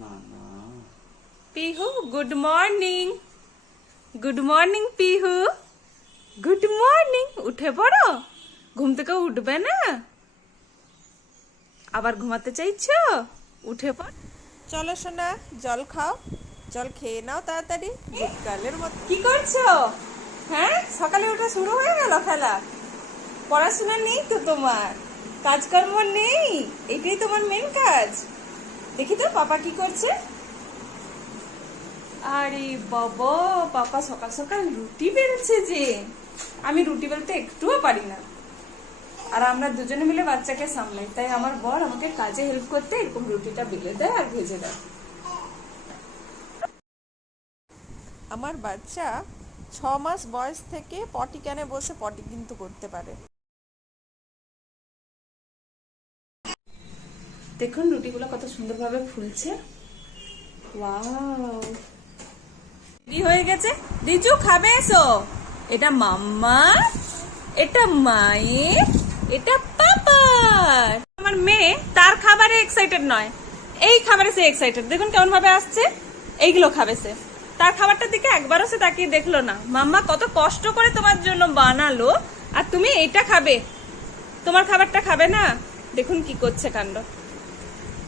না না Pihu good morning. Good morning Pihu. Good morning. উঠে পড়ো, ঘুম থেকে উঠবে না? আবার ঘুমাতে চাইছো? উঠে পড়। চলো সোনা, জল খাও, জল খেয়ে নাও তাড়াতাড়ি, বিকালের মতো। কি করছো? হ্যাঁ, সকালে ওঠা শুরু হয়ে গেল খেলা? পড়াশোনা নেই তো তোমার? কাজকর্ম নেই? এটাই তোমার মেন কাজ? দেখি তো পাপা কি করছে। আরে বাবা, পাপা সকাল সকাল রুটি বেলছে যে। আমি রুটি বেলতে একটুও পারি না, আর আমরা দুজনে মিলে বাচ্চাকে সামলাই, তাই আমার বর আমাকে কাজে হেল্প করতে এরকম রুটিটা বেলে দেয় আর ভেজে দেয়। আমার বাচ্চা 6 মাস বয়স থেকে পটি ক্যানে বসে পটি কিন্তু করতে পারে। দেখুন রুটিগুলো কত সুন্দরভাবে ফুলছে। ওয়াও, রেডি হয়ে গেছে। দিজু খাবে, এসো। এটা মাম্মা, এটা মায়ের, এটা পাপার। আমার মেয়ে তার খাবারে এক্সাইটেড নয়, এই খাবারে সে এক্সাইটেড। দেখুন কেমন ভাবে আসছে, এইগুলো খাবে সে। তার খাবারটার দিকে একবারও সে তাকিয়ে দেখলো না। মাম্মা কত কষ্ট করে তোমার জন্য বানালো, আর তুমি এইটা খাবে, তোমার খাবারটা খাবে না। দেখুন কি করছে কাণ্ড।